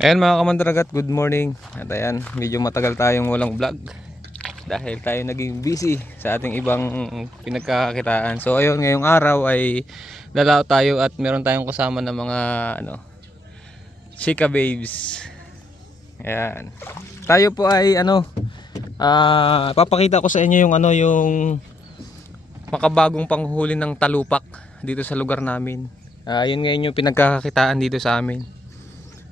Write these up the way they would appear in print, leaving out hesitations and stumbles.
Ayan mga kamandragat, good morning. At ayan, medyo matagal tayong walang vlog dahil tayo naging busy sa ating ibang pinagkakakitaan. So ayun, ngayong araw ay lalao tayo at meron tayong kasama ng mga chika babes. Ayan. Tayo po ay papakita ko sa inyo yung makabagong panghuli ng talupak dito sa lugar namin. Yun ngayon yung pinagkakakitaan dito sa amin.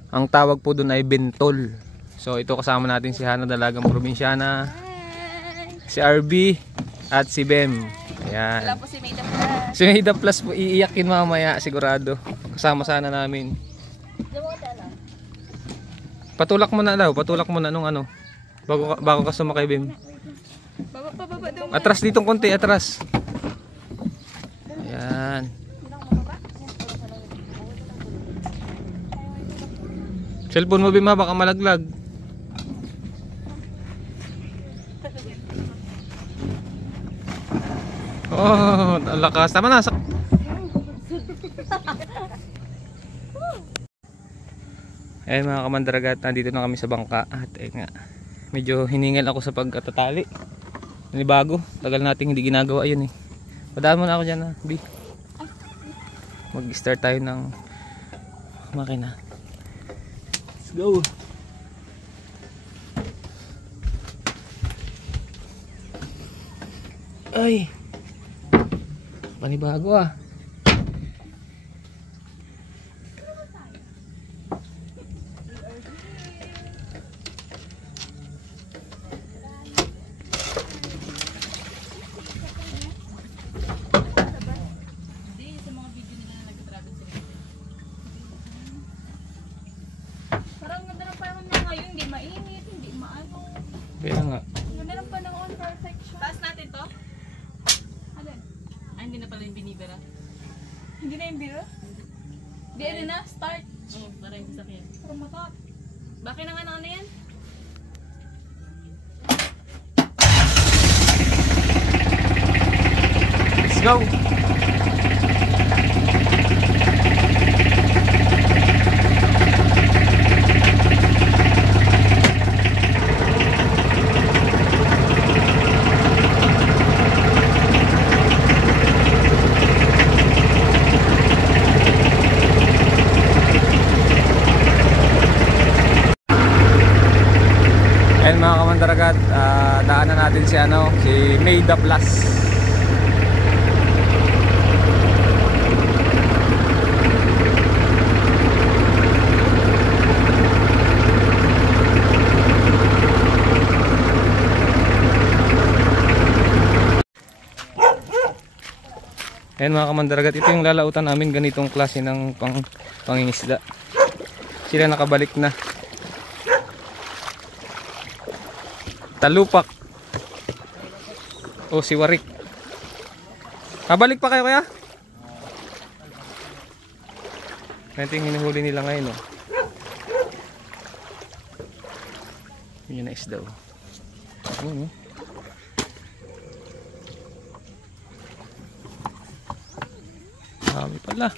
Ang tawag po doon ay bentol. So ito kasama natin si Hana, dalagang probinsyana. Si RB at si Bem. Ayan. Wala po si Maida Plus. Si Maida Plus po iiyakin mamaya sigurado. Kasama sana namin. Patulak mo na daw, patulak mo na nung bago ka sumakay, Bem. Bababa daw. Atras ditong konti, atras. Ayan. Cellphone mo, Bima, baka malaglag. Oh, ang lakas. Tama na. Eh mga kamandragat, nandito na kami sa bangka. At nga, medyo hiningal ako sa pagkatatali. Nanibago, tagal nating hindi ginagawa yun eh. Padaan mo na ako dyan, B. Mag-start tayo ng makina. Let's go. Ay, panibago ah. Kaya nga. Ganda ng panahon, perfection. Taas natin to? Alin? Hindi na pala yung binibira. Hindi na yung biro? Di ano na? Start? Oo, para yung sasakyan. Para matot. Bakit na nga na ano yan? Let's go. Ayan mga kamandaragat, daanan natin si Maida Plus. Ayan mga kamandaragat, ito yung lalautan namin, ganitong klase ng pangingisda. Sila nakabalik na. Talupak. O si Warik. Balik pa kayo kaya? Ito yung hinuhuli nila ngayon. Yun na isda. Dami pala.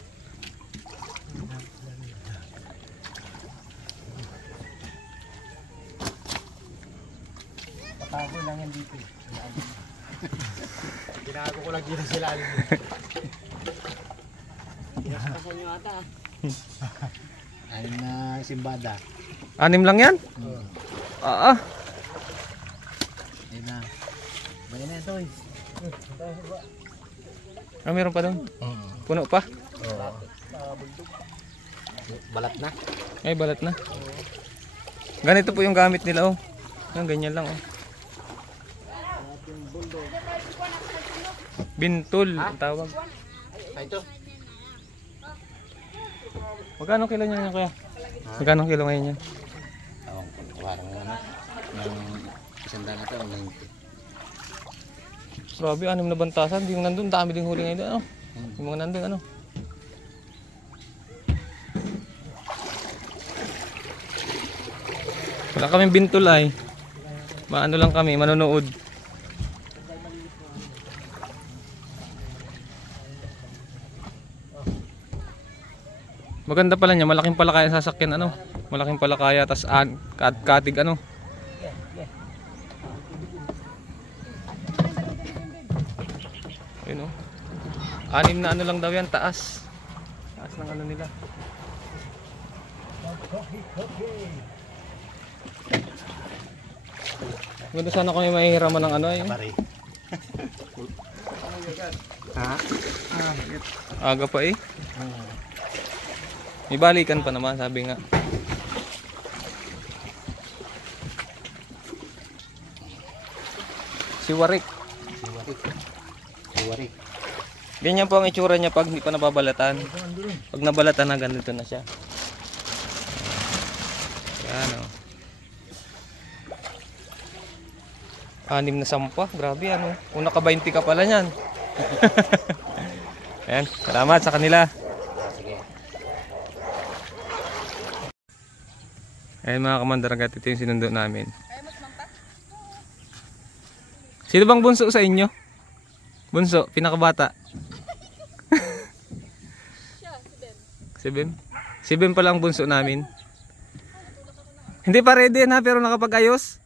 Patago lang yan dito. Tinago ko lang dito sila. Pinasapasan nyo ata. Anim na simbada. 6 lang yan? Ah. Ayun na. Bayan na ito eh. Meron pa doon? Puno pa? Oo. Balat na. Ay, balat na. Ganito po yung gamit nila ganyan lang Bintol ang tawag. Ito. Magkano kilo niya kaya? Magkano kilo ngayon yan? Parang yung isang daan na ito, 90. Grabe, 6 na bantasan. Yung nandun, dami ding huli ngayon. Yung mga nandun, Wala kaming bintol ay. Maano lang kami, manonood. Maganda pala niya, malaking palakaya ang sasakyan ano. Malaking palakaya tas katig ano. Ayun oh. 6 na ano lang daw yan, taas. Taas ng ano nila. Ganda sana kung may mahihiraman ng ano eh. Pare. Ha? Aga pa eh. May balikan pa naman, sabi nga. Si Warik. Siwari. Ganyan po ang itsura niya pag hindi pa nababalatan. Pag nabalatan na, ganito na siya. Yan o. 6 na sampa. Grabe ano. Kung naka-20 ka pala niyan. Ayan. Salamat sa kanila. Sige. Ayan mga kamandaragat. Ito yung sinundo namin. Sino bang bunso sa inyo? Bunso, pinakabata. Si Bem. Si Bem pala ang bunso namin. Hindi pa ready na pero nakapag-ayos.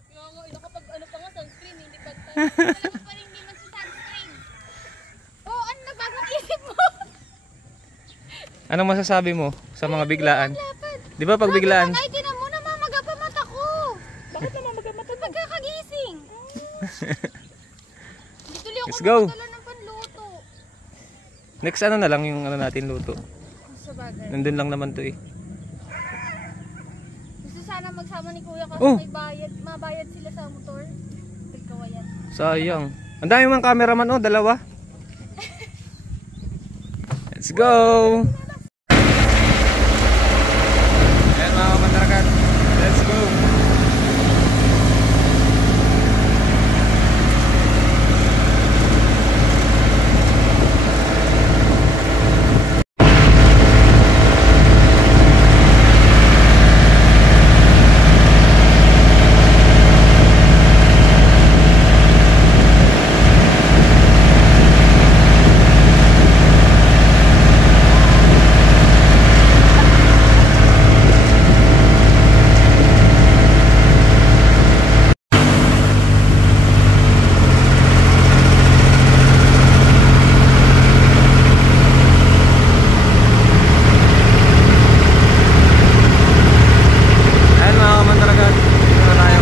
Nakapag ano pa nga, sunscreen, hindi pa tayo. Talaga pa rin hindi magsa-sunscreen. Oh, ano na bagong isip mo? Anong masasabi mo sa mga biglaan? Di ba pag biglaan? Ay, tinan mo, namamaga pa mata ko. Bakit namamaga mata mo? Pagkakagising. Hindi tuloy ako Let's go. nakatala ng panluto. Next ano na lang yung ano natin luto. Sa bagay. Nandun lang naman to eh. Gusto sana magsama ni Kuya kasi Oh. may bayad, mabayad sila sa motor. Pagkawayan. Sayang. Ang dami mga cameraman oh, 2. Let's go! Ayan mga kamandaragat. Let's go! Ayan mga kamandaragat. Dito na tayo.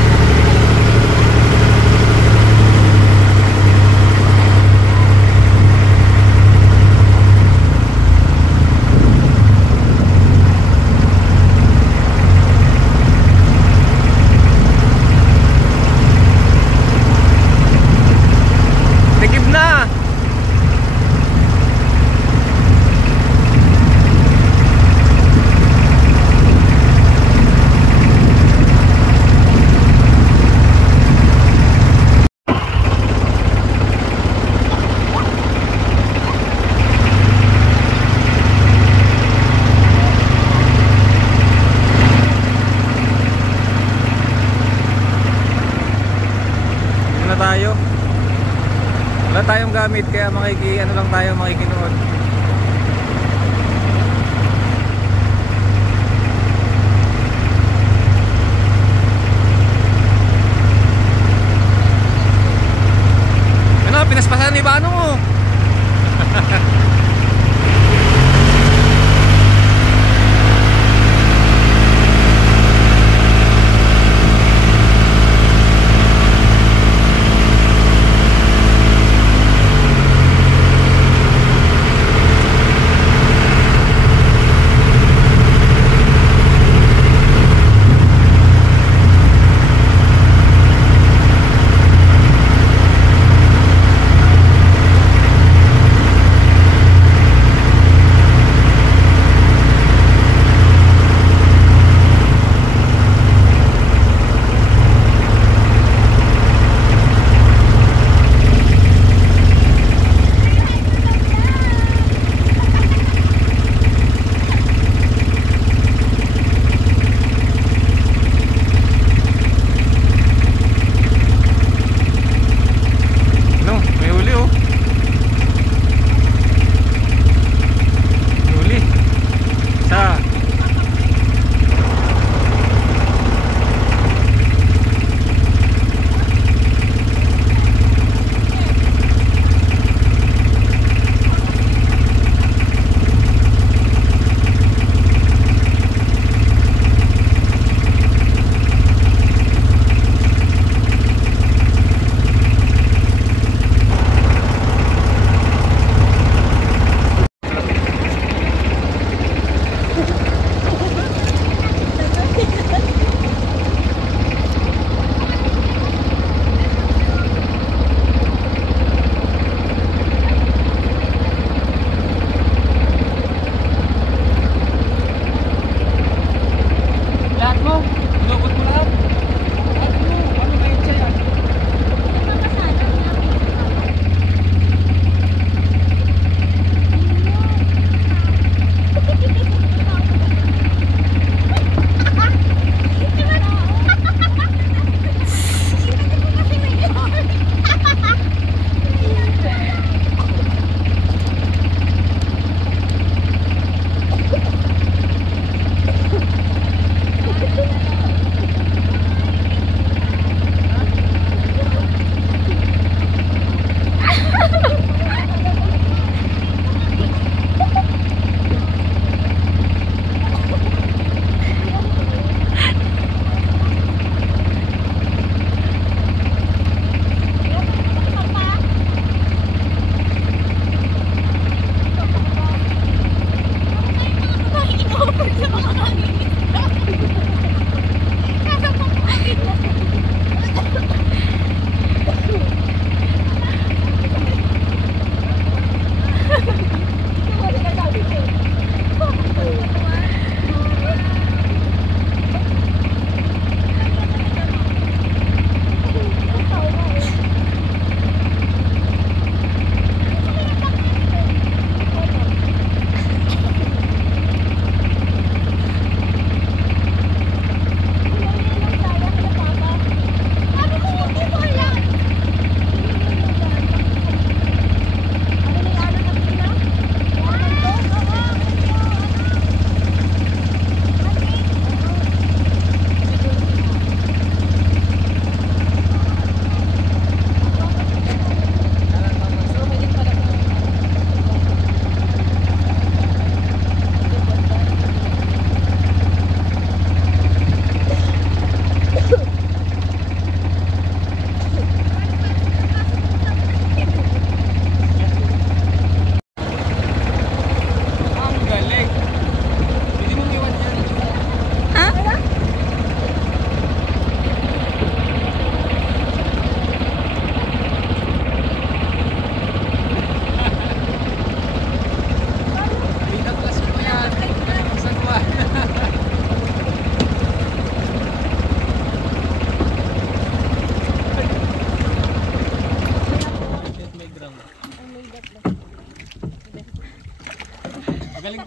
Tikib na! Dito na tayo. Wala tayong gamit kaya ano lang tayo makikinood. Ano, pinaspasan ni Bano mo.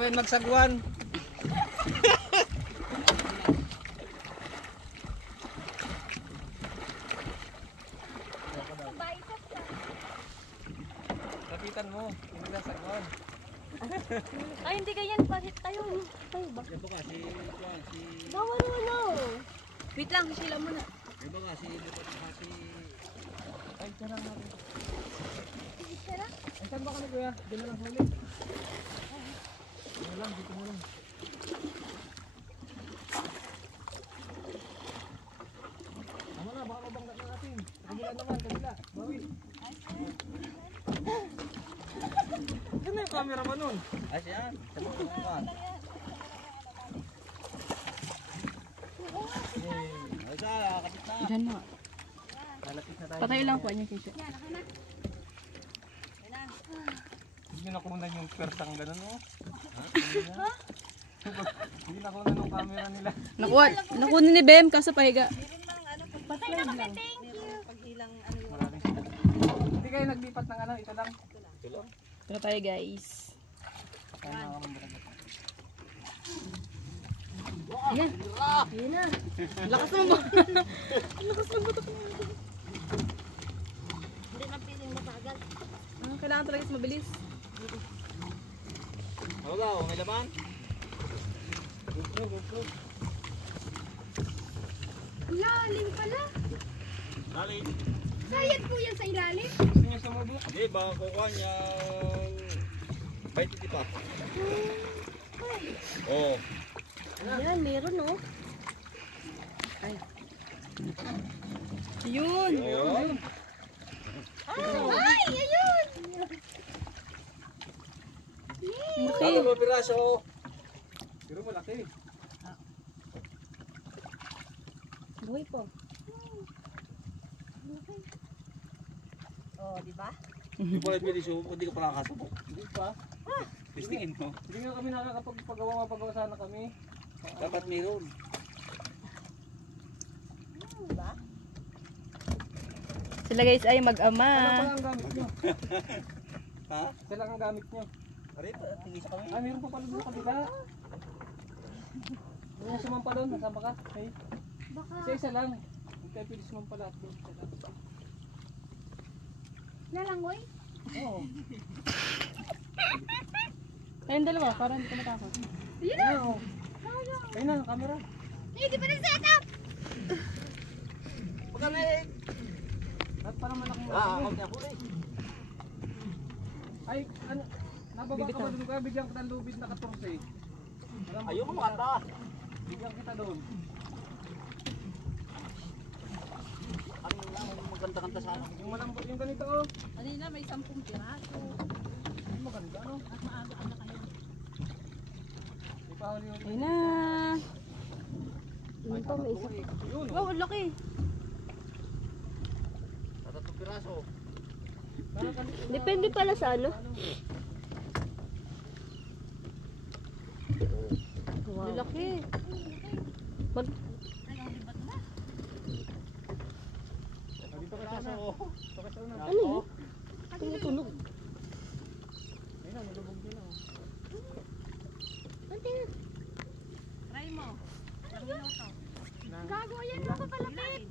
kayo magsagwan. Kapitan mo, hindi na sagwan. Ay, hindi ganyan. Bakit tayo? Tayo ba? Yan ba kasi, Bawal mo no. Wait lang, sila muna. yan ba kasi, Ay, sarang natin. Tara. Ay, saan ba kami kuya? Diyan na lang sa ulit. Dito na lang, dito na lang. Tama na, baka mabanggat na natin. Kabila naman, kabila. Bawi. Saan na yung camera man nun? ay siya, sabi ko naman. Ay sa, kapit na. Diyan mo. Lalapit na tayo. Patay lang po niya kasi. Hindi nakunan yung pertang gano'n, no? Hindi nakunan yung camera nila. Nakuha ni Bem kaso pahiga. Patay na kami. Thank you. Maraming Hindi kayo naglipat ng ano, ito lang. Ito tayo guys. Kaya nakakambaran. Ayan. Ayan na. Lakas mo ba? Lakas mo ba ito? Hindi na piling mabagal. Kailangan talaga mabilis. Ano daw, may laman? Lalim pala. Dali. Sayad po yan sa ilalim. Gusto niyo sumubok? Hindi, baka kukuha niya. Bait hindi pa. Oo. Ayan, meron oh. Yun. Ayun. Ay, ayun. Okay. Ano ba piraso? Pero malaki. Buhay po. Oh, di ba? Hindi pa nagbilis yung hindi ko pa nakakasubok. Hindi pa. Pistingin mo. Hindi nga kami nakakapagpagawa sana kami. Dapat meron. Sila guys ay Ano mag-ama. pa ang gamit nyo? Ha? Sila ang gamit nyo. Arito, tingin sa kami. Ah, meron pa pala doon sa kabila. Doon yung sumampa doon, nasama ka. Hey. Baka. Isa lang. Hindi tayo pwede sumampa lahat doon. Nalangoy? Oo. Ayun dalawa, parang hindi ka matakot. Ayun na. Oo. Ayun na, camera. Ay, di pa na set up. Pagka may... Lahat pa naman akong ako niya huli. Ay, ano? Nababa ka ba doon ka? Bigyan kita ng lubid na 14. Ayun mo kanta. Bigyan kita doon. Ano lang, maganda-kanta sa ano. Yung malambot, yung ganito oh. Kanina may 10 piraso. Ay, maganda ano? At maaga ka na kayo. Di pa huli-huli. Ayun na. Ay, may isa. Yun oh. Wow, ang laki. Tatatong piraso. Depende pala sa ano. Wow. Ang laki. Mag... Dito ka sa una. Dito ka sa una. Ano yun? Tumutunog. Ayun na, nalubog din oh. Ante. Try mo. Gago yan. Nakapalapit.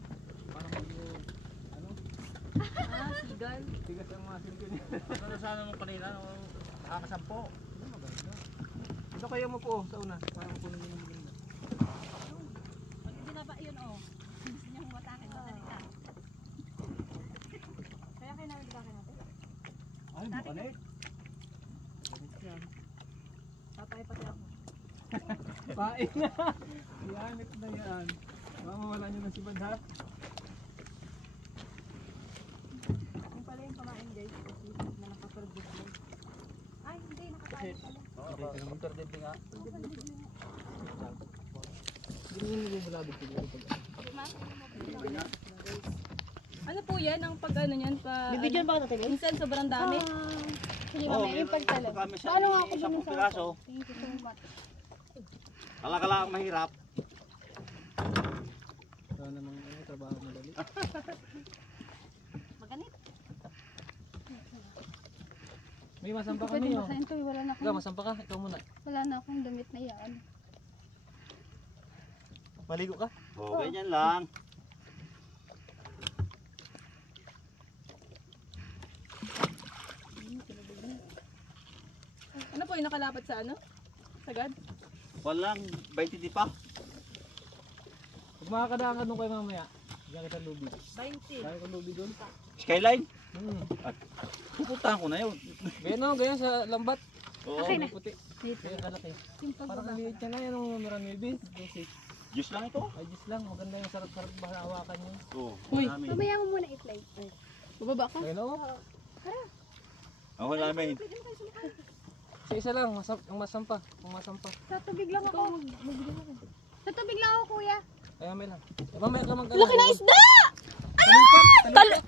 Parang mag- ano? Ah, sigal. Tigas ang masin ko niya. Ano sana nung kanina, nung nakakasampo. Ito kayo mo po sa una. Parang puno yung maganda. Pag binaba yun, oh. Gusto niya humatakin sa kanila. Kaya kayo namin dibakin natin. Ay, bukalit. Tatay pati ako. Pain na. Yanit na yan. Baka mawala nyo na si Bad ha. Yung pala yung pamain guys. Kasi na nakaproduce mo. Ay, hindi. Nakakain pala. Motor din nga. Hindi mo nabubulabog siguro pag Ano po yan? Ang pag ano yan? Bibidyon ba natin yun? Minsan sobrang dami. Sige Oo, kami, yung pagtalo. kami sa Paano nga ako isang dun sa piraso. Thank you so much. Kala-kala ang mahirap. Ito namang trabaho madali. Maganit. May masampa Pwede kami oh. basahin to. Wala na Ikaw, akong, masampa ka. Ikaw muna. wala na akong damit na yan. Maligo ka? Oh, ganyan lang. Ano po yung nakalapat sa ano? Sagad? Walang 20 di pa. Pag makakadaan ka doon kayo mamaya, diyan kita lubid. 20. Kaya ko lubid doon. Skyline. At Pupuntahan ko na yun. ganyan sa lambat. Oo. Okay na. Puti. Dito. Kaya kalaki. Yung Parang pagbaba. maliit yan na yan ang maramilbi. Basic. Juice lang ito. Ay, Diyos lang. Maganda yung sarap-sarap ba hawakan yun. Oo. Uy. Marami. Mamaya mo muna i-play. Bababa ka? Ayun o. Ako namin. Isa lang. Ang masampa. Ang masampa. Sa tubig lang ako. Sa tubig lang ako, kuya. Ay, may lang. Mamaya ka mag-alala. Laki na isda!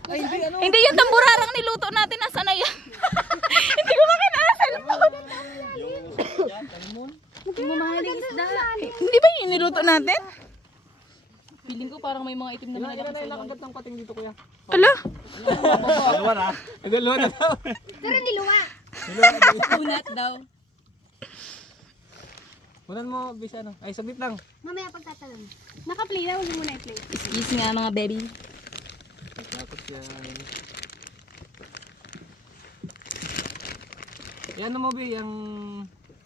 Ay, hindi ano. Hindi yung tamburarang niluto natin. Nasa na yan? Hindi ko makinasal po. Yung mamahaling isda. Hindi ba yung niluto natin? Feeling ko parang may mga itim na Ilan malaki na sa ilalim. ilakagat ng pating dito, kuya? Ala, Dalawa na. Ay, dalawa na daw. Pero niluwa. Unat daw. Unan mo, bis ano. Ay, saglit lang. Mamaya pagtatalon. Naka-play na, huwag mo muna i-play. excuse nga mga baby. Tapos yan. Yan na mo, Bi, yung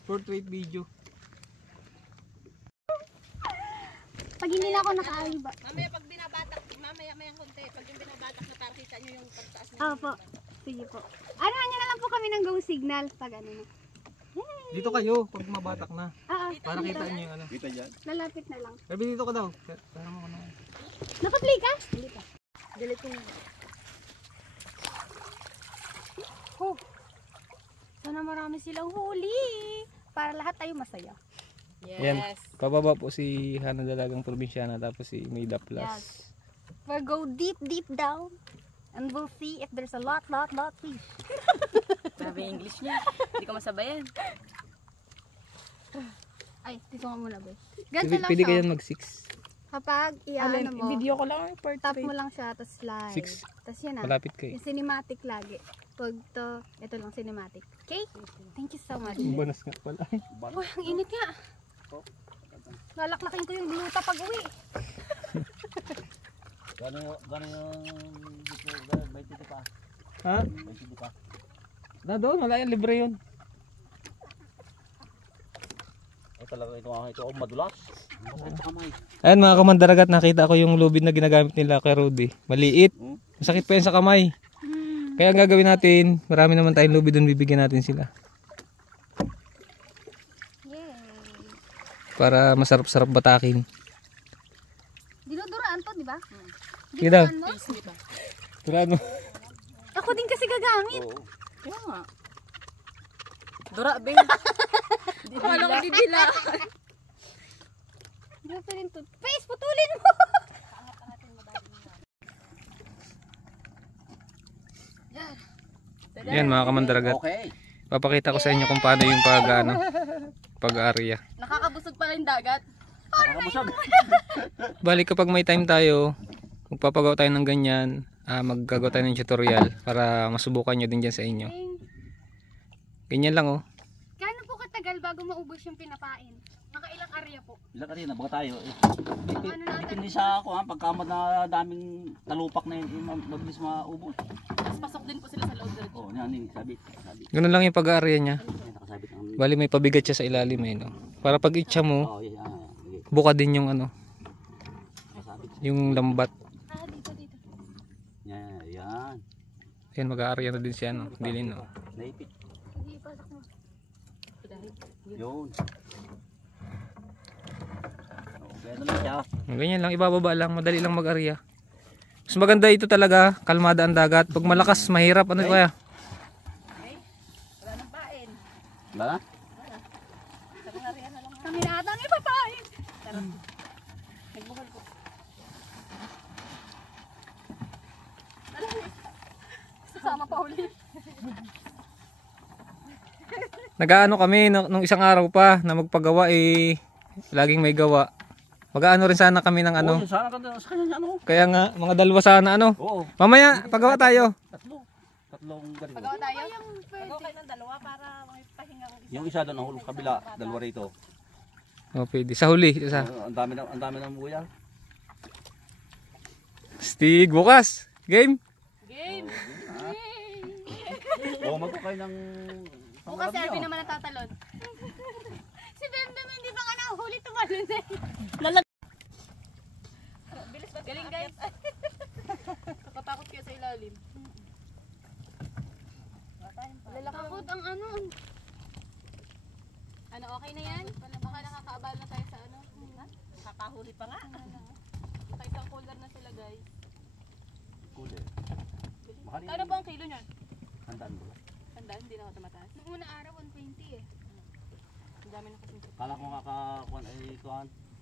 portrait video. Pag hindi na ako naka-aiba. Mamaya pag binabatak, mamaya konti. Pag yung binabatak na para kita nyo yung pagtaas na. Opo. Sige po. Ano nyo na lang po kami ng go signal pag ano na. Dito kayo, pag mabatak na. Ah, Para kita nyo yung ano. Kita dyan. lalapit na lang. Sabi dito ka daw. Para mo ano. Naka-play ka? Hindi pa. Delete ko. Oh. Sana marami silang huli. Para lahat tayo masaya. Yan. Pababa po si Hana Dalagang Probinsyana tapos si Maida Plus. Yes. We'll go deep down. And we'll see if there's a lot fish. Grabe yung English niya. Hindi ko masabayan. Ay, dito nga muna, ba? Pwede, Ganito lang pwede siya. kayo mag 6. Kapag iano mo, Video ko lang. tap mo lang siya, tapos slide. 6. Tapos yun na. Malapit kayo. Yung cinematic lagi. Pag to, ito lang cinematic. Okay? Thank you so much. Banas nga pala. Uy, ang init nga. Lalaklakin ko yung gluta pag uwi. Gano'n yung dito, 20 di pa. Ha? 20 di pa. Na doon, wala yan. Libre yun. Ay talaga ito ako madulas. Masakit sa kamay. Ayan mga kamandaragat, nakita ko yung lubid na ginagamit nila kay Rudy. Maliit. Masakit pa yan sa kamay. Kaya ang gagawin natin, marami naman tayong lubid doon, bibigyan natin sila. Yay. Para masarap-sarap batakin. Dinuduraan to, di ba? Sige daw. Dinuduraan mo? Turaan mo. Ako din kasi gagamit. Oo. Kaya nga. Dura, be. Akala ko didila. Hindi pa rin to. Face, putulin mo! Yan mga kamandaragat. Okay. Papakita ko sa inyo kung paano yung pag-area. Nakakabusog pala yung dagat. Nakakabusog. Balik kapag may time tayo, magpapagawa tayo ng ganyan, maggagawa tayo ng tutorial para masubukan nyo din dyan sa inyo. Ganyan lang oh. Gaano po katagal bago maubos yung pinapain? Nakailang area po? Ilan ka rin, nabaga tayo. Ano natin? Depende sa ako ha, pagkamad na daming talupak na yun, mabilis maubos. Tapos pasok din po sila sa loob. Oo, yan yung sabit. Ganun lang yung pag-area niya. Yan, nakasabit ang... Bali may pabigat siya sa ilalim eh, no? Para pag itcha mo, Oo, yan. Okay. buka din yung ano, Nakasabit. yung lambat. Ah, dito. Yan. Ayan, mag-area na din siya, no? Dilin, no? Naipit. Hindi, pasok mo. Yun. Ganun lang siya. Ganyan lang, ibababa lang, madali lang mag-area. Mas maganda ito talaga, kalmada ang dagat. Pag malakas, mahirap, ano kaya? Wala nang pain. Wala na? Kami na ata ang ipapain. Nagbuhol ko. Sasama pa ulit. Nag-aano kami nung isang araw pa na magpagawa eh, laging may gawa. Mag-aano rin sana kami ng ano. Oo, sana ka sa kanya ano. Kaya nga, mga dalawa sana ano. Oo. Mamaya, pagawa tayo. Tatlo. Tatlong ganito. Pagawa tayo? Pagawa kayo ng dalawa para may pahingang isa. Yung isa doon ang hulog kabila, dalawa rito. O, pwede. Sa huli. Isa. Ang dami ng buya. Stig, bukas. Game. Game! O, magkakain ng... Bukas si Arvin naman natatalon. Si Bembe hindi pa ka nahuli tumalon eh. Bilis ba? Galing guys. Nakatakot kayo sa ilalim. Takot ang ano. Ano, okay na yan? Baka nakakaabal na tayo sa ano. Nakakahuli pa nga. Sa isang cooler na sila guys. Kuli. Ano ba ang kilo niyan? Handaan mo. Tandaan, hindi na ako tumataas. Nung una araw 120 eh. Ang dami na kasi. Kala ko nga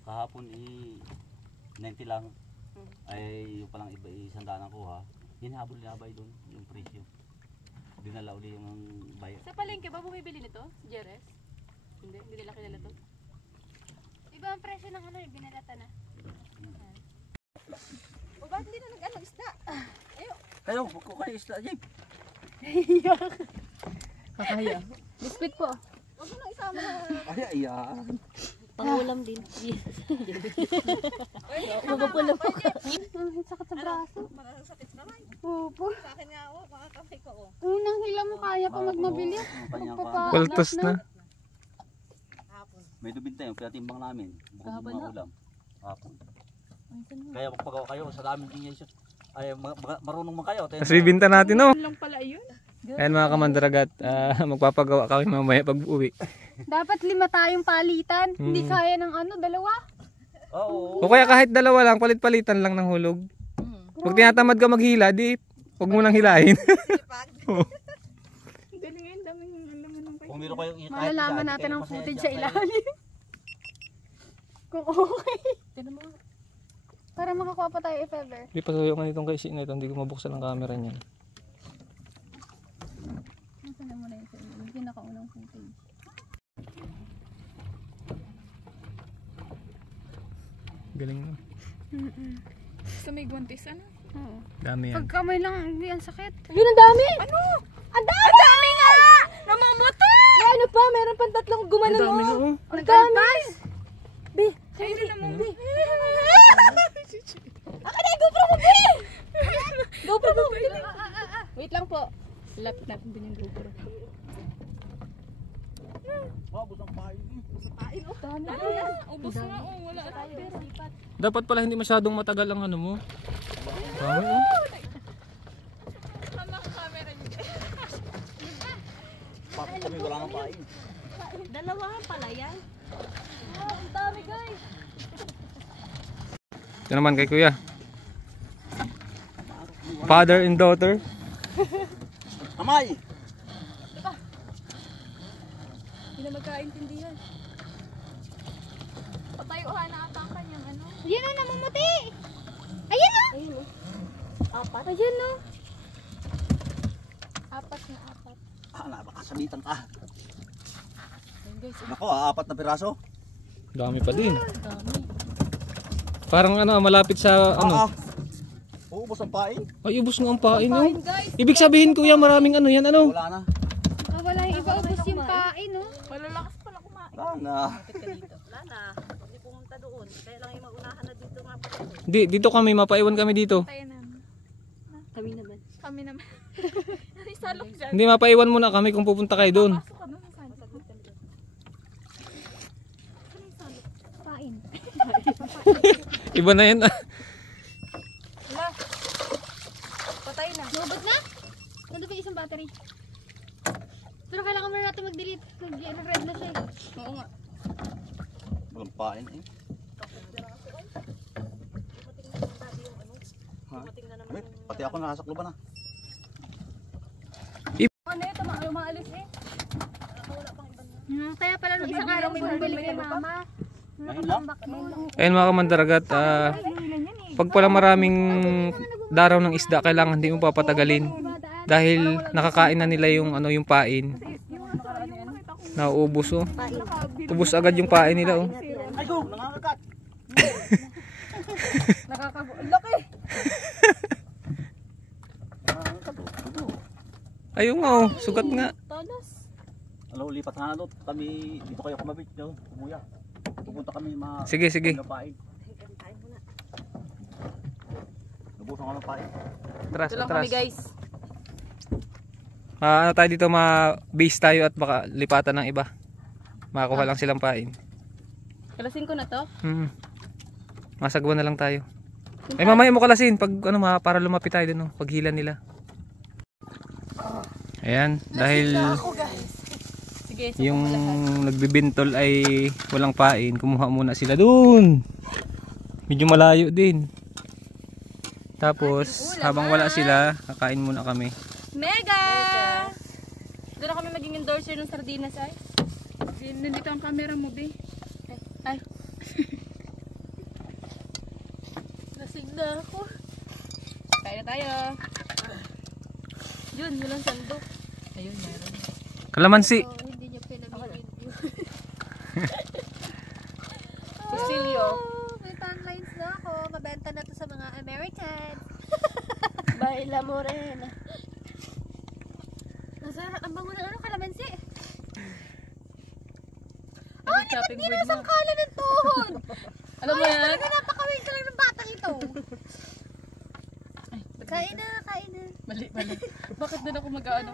kahapon 90 lang. Ay yung palang iba isandaan ang kuha. Hinabol-labay doon yung presyo. Dinala uli yung bayan. Sa palengke ba bumibili nito? Si Jerez? Hindi nila kilala to. Iba ang presyo ng ano, binalata na. O bakit hindi na nag-ano isda? Kayo, magkukain isla, Jake. Kakaya. Biscuit po. Huwag mo na isama na. Ay, ayan. Pangulam din. Magpapulong ako. Ang sakit sa braso. Masakit sa kamay. Opo. Sa akin nga ako, mga kamay ko. Unang hila mo kaya pa magmabilis. Kultos na. May dubin tayo, pinatimbang namin. Bukod ng mga ulam. Hapon. Kaya magpagawa kayo sa daming din niya. Ay, marunong man kayo. Mas bibinta natin, no? lang pala yun. Ayan mga kamandaragat, magpapagawa kami mamaya pag uwi. Dapat 5 tayong palitan. Hindi kaya ng ano, 2. Oo. O kaya kahit dalawa lang, palit-palitan lang ng hulog. Pag tinatamad ka maghila, di, huwag mo nang hilahin. Galing ngayon, daming alaman ng Kung meron kayong kahit Malalaman isa, natin di ang kayo footage masaya sa dyan. ilalim. Kung okay. Para makakuha pa tayo if ever. Di pasuyungan itong kaisi na ito, hindi ko mabuksan ang camera niyan. Nasaan na muna yung pinakaunang footage. Galing na. Sa may guwantes, ano? Oo. Dami yan. Pagkamay lang, hindi ang sakit. Yun ang dami! Ano? Ang dami! Ang dami nga! Namamuti! Ano pa? Meron pang 3 gumanon. Ang dami na, oh. Ang dami! Bi! Ayun naman, Bi! Akin na yung GoPro mo, Bi! GoPro mo, Bi! Wait lang po. Lapit natin din yung GoPro. Oh, busang pain. ubos nga, oh, wala na pera. Dapat pala hindi masyadong matagal ang ano mo. Dami, oh. Tama ang camera niyo. Bakit kami wala ng pain? Dalawahan pala yan. Ang dami guys. Ito naman kay kuya. Father and daughter. Kamay! Hindi na magkaintindihan. Patayuhan na ata ang kanyang ano. Ayan o, namumuti! Ayan o! Ayan o. 4? Ayan o. 4 na 4. Ah, napakasabitan ka. Nako, 4 na piraso. Dami pa din. Parang ano, malapit sa ano. Uubos ang pain. Ay, ubos nga ang pain, oh. Ibig sabihin kuya, maraming ano yan, ano. Wala na. Wala yung iba, ubos yung pain o. Malalakas pala kumain. Wala na. Wala na. Hindi pumunta doon. Kaya lang yung maunahan na dito nga pala. Di, dito kami, mapaiwan kami dito. Tayo naman. Kami naman. Kami naman. Ay, salok dyan. Hindi, mapaiwan muna kami kung pupunta kayo doon. Pasok ka doon. Pain. Iba na yan, ah. Patay na. Nobot na? Nandun pa yung isang battery. Pero kailangan muna natin mag-delete. Nag-red na siya eh. Oo nga. Walang pain eh. Ha? Ay, pati ako nakasaklo ba na? Ano ito, maalis eh. Kaya pala nung isang araw may bumili kay mama. Ngayon lang? Ayun mga kamandaragat, pag pala maraming daraw ng isda, kailangan hindi mo papatagalin. Dahil nakakain na nila yung ano yung pain. Nauubos, oh. Ubos agad yung pain nila, oh. Ay go! Nangangagat! Laki! Nangangagat oh. Ayun nga oh, sugat nga. Talas. Alam, lipat na doon. Kami, dito kayo kumabit yun. Kumuya. Pupunta kami Sige, sige. Napain. Nabusan ka ng pain. Atras, Ito lang atras. kami guys. Ano tayo dito, ma-base tayo at baka lipatan ng iba. Makakuha lang silang pain. Kalasin ko na to. Masagwa na lang tayo. Ay mamaya mo kalasin pag ano para lumapit tayo dun, pag hila nila. Ayan, dahil Sige, yung nagbibintol ay walang pain, kumuha muna sila dun. Medyo malayo din. Tapos habang wala sila, kakain muna kami. Mega! Doon na kami maging endorser ng sardinas ay. Nandito ang camera mo, be. Ay. Lasing na ako. Kain na tayo. Yun, walang sandok. Ayun, meron. Kalamansi. Oh, hindi niyo pinabibidyo. Cecilio. May timelines na ako. Mabenta na to sa mga American. Baila Morena. Nasarap ang bango ng ano, kalamansi. Ay, chopping board mo. Nasangkala ng tuhod. Alam mo yan? Talaga napakawin ka lang ng batang ito. Kain na, kain na. Mali. Bakit doon ako mag-ano?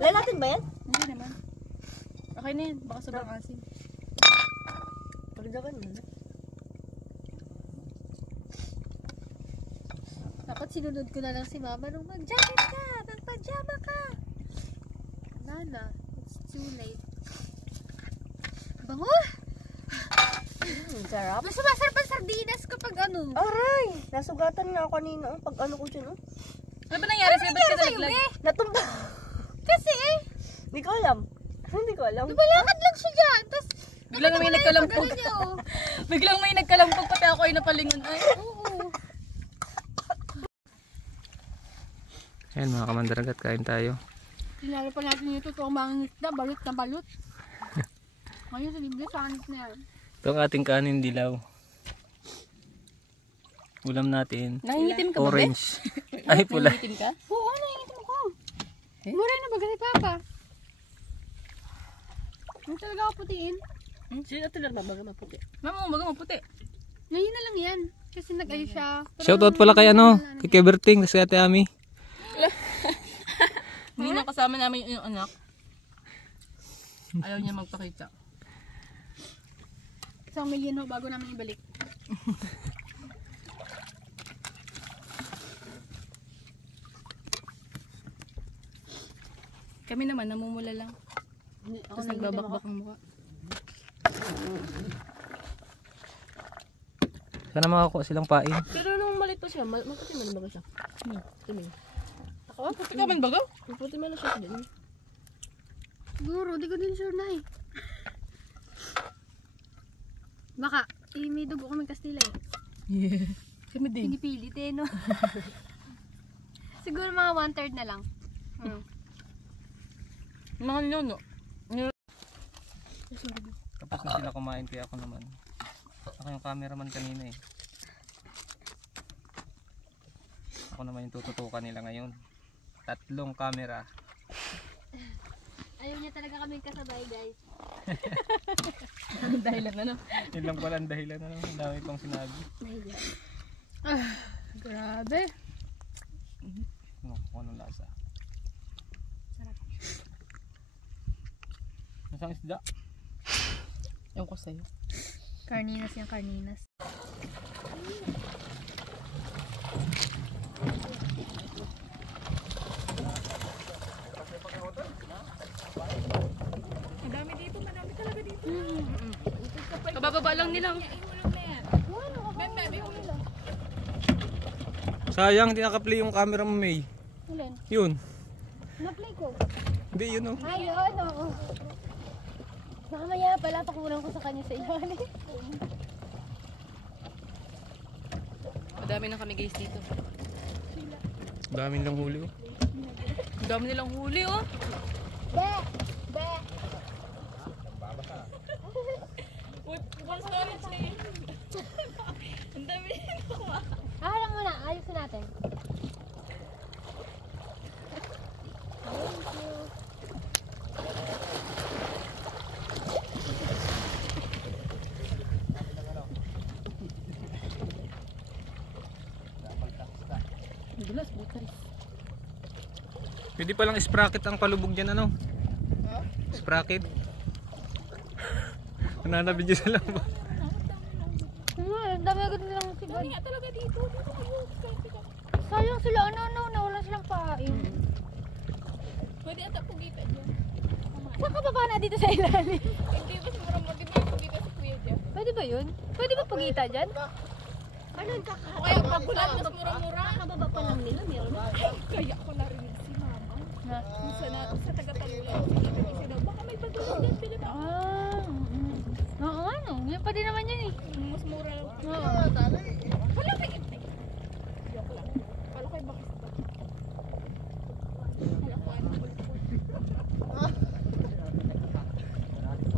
Lalatin ba yan? Hindi naman. Okay na yan. Baka sobrang asin. Pagdagan mo. Dapat sinunod ko na lang si mama nung mag-jacket ka, mag-pajama ka. Nana, it's too late. Bango! Sarap. Mas sumasarap ang sardinas kapag ano. Aray! Nasugatan nga ako kanina. Pag ano ko dyan, oh. Ano ba nangyari sa'yo? Ba't ka nalaglag? Natumba. Kasi Hindi ko alam. Hindi ko alam. lumalakad lang siya dyan. Tapos, Biglang may nagkalampog. pag ano niya, oh. Biglang may nagkalampog pati ako ay napalingon. Ay, Oo. Ayan mga kamandaragat, kain tayo. Sinalo pa natin ito kung mga isda, balot na balot. Ngayon sa libre, sangit na yan. Ito ang ating kanin dilaw. Ulam natin, nangingitim ka ba, Ben? orange. Ay pula. Nangingitim ka? Oo, nangingitim ako. Muray na ba kasi papa? Hindi talaga ako putiin. Sino ito lang babaga maputi? Mama, umaga maputi. Ngayon na lang yan. Kasi nag-ayo siya. Shoutout pala kay kay Keberting, kasi ate Ami. Hindi na kasama namin yung anak. Ayaw niya magpakita. Isang milyon ho bago namin ibalik. Kami naman, namumula lang. Tapos nagbabakbak ang mukha. Sana makakuha silang pain. Pero nung malit pa siya, maputi man ba siya? Tuming. Ako, puti ka man baga? Maputi man siya din. Siguro, di ko din sure na eh. Baka, may dugo kami Kastila eh. Yeah. Kami din. Pinipilit eh, no? Siguro mga 1/3 na lang. Mga nyono. Tapos na sila kumain, kaya ako naman. Ako yung cameraman kanina eh. Ako naman yung tututukan nila ngayon. 3 camera. Ayaw niya talaga kaming kasabay, guys. Dahilan ano? Yun lang pala ang dahilan na ang dami pang sinabi. Grabe. Kung anong lasa. Nasang isda? Ewan ko sa'yo. Carninas yung carninas. Madami dito, madami talaga dito. Kabababa lang nila. Sayang, hindi naka-play yung camera mo, May. Ulan. Yun. Na-play ko. Hindi, yun oh. Ayun, oo. Mamaya pala, pakulang ko sa kanya sa ilalim. Madami na kami guys dito. Daming lang huli oh. Ang dami nilang huli oh. Be! Be! One storage na yun. Ang dami nila. Lang muna, ayusin natin. Thank you. Dulas, butaris. Pwede palang sprocket ang palubog dyan, ano? Sprocket. Nananabidyo sa lamba. Ang dami agad nilang si Dami nga talaga dito. Dito kayo. Sayang sila, ano, nawalan silang pain. Pwede ata pugita dyan. Saan ka baba na dito sa ilalim? Hindi, mas mura-mura din yung pugita sa kuya dyan. Pwede ba yun? Pwede ba pagita dyan? Ano, O kaya pagulat, mas mura-mura. kakababa pa lang nila, meron na. Kaya ako narinig si mama. Na? Sa taga-tagulan. Kasi daw, baka may pagulat dyan. Pwede na. Oo nga no, yan pa din naman yun eh. Mas mura lang. Oo. Wala kayo intay. Joke lang. Kala ko yung bakis ba?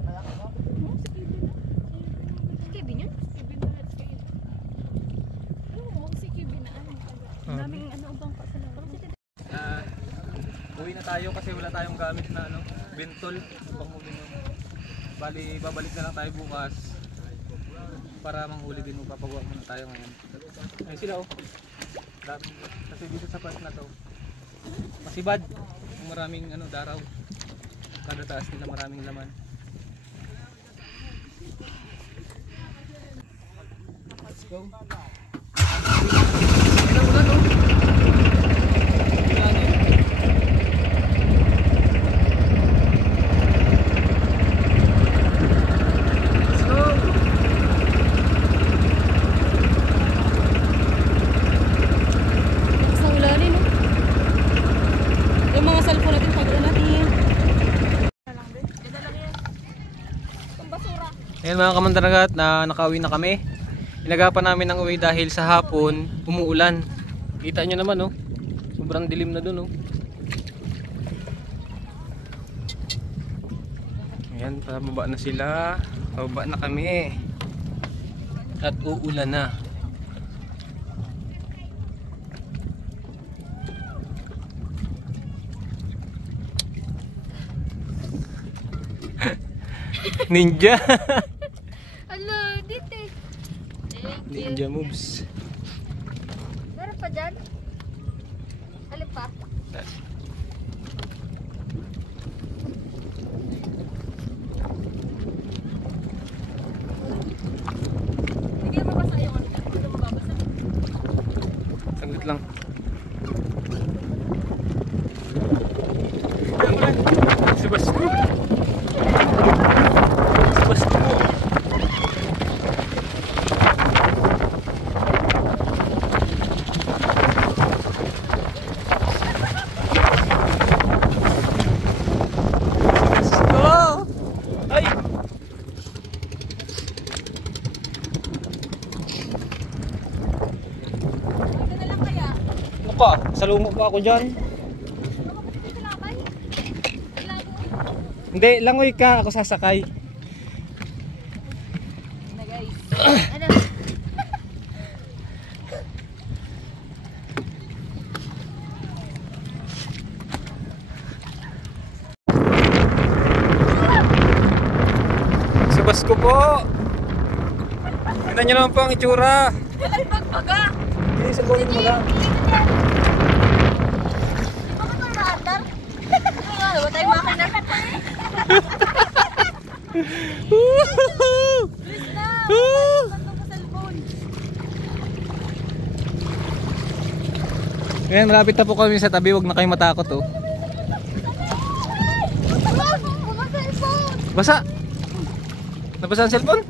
Kala ko ano. Si Kevin yun? Kibin na lahat kayo. Ano mo, si Kibin na ano. Ang daming ano, bangka sa laro. Uwi na tayo kasi wala tayong gamit na ano, bentol. Panghuli nun. Bali, babalik na lang tayo bukas para manghuli din. Magpapagawa muna tayo ngayon. Ayun sila oh. Dami. Kasi dito sa part na to masibad. Maraming ano, daraw. Kada taas nila maraming laman. Let's go. Ayun ang ulan oh. Ulan eh. Let's go. Sa ulanin, no? Yung mga cellphone natin, pag-ulan natin. Ayan mga kamandaragat, na nakauwi na kami. Inagapan namin ang uwi dahil sa hapon umuulan. Kita nyo naman oh. Sobrang dilim na dun oh. Ayan, pababa na sila. Pababa na kami. At uulan na. Ninja. Hello, dito eh. Ninja moves. Meron pa dyan? Alin pa? Hindi mo mabasa yung ano. Hindi mo mababasa. Saglit lang. Si Basko. Si Basko. Basko. Ay. Ito na lang kaya. Ano ka? Salungo pa ako dyan. Hindi, langoy ka. Ako sasakay. Na guys. Ano? Si Basko po. Tignan nyo naman po ang itsura. Ay, pagpaga. Hindi, saguhin mo lang. Bakit mo na-atar? Ano ba tayo makina? Please na! Bantong sa cellphone. Ayan, malapit na po kami sa tabi. Huwag na kayong matakot oh. Mga cellphone! Basa! Nabasa ang cellphone?